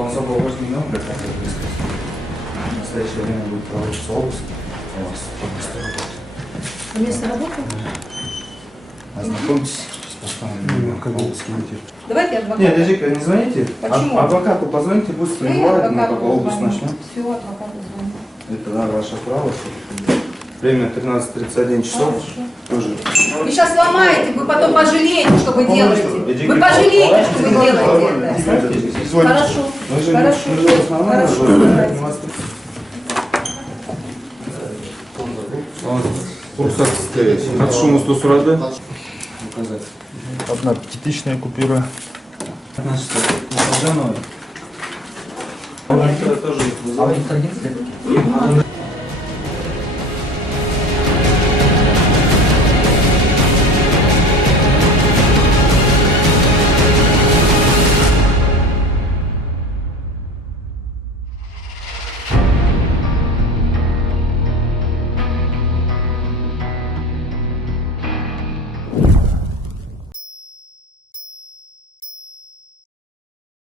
По особо важным номерам, как я сказал, в настоящее время будет проводиться обыск у вас по месту работы. По месту работы? Ознакомьтесь с постановлением обыска. Давайте адвоката. Нет, Дежика, не звоните. Почему? Адвокату позвоните, пусть принимает, мы пока обыск начнем. Все, адвокату звоню. Это да, ваше право. Время 13:31 часов. Тоже. Вы сейчас ломаете, вы потом пожалеете, что вы делаете. Вы пожалеете, что вы делаете это. Хорошо. Хорошо. Ruhsat isteriz. Katışımızda sırada. Указать. Одна 5-тысячная купюра. Значит, Жановой. А вы не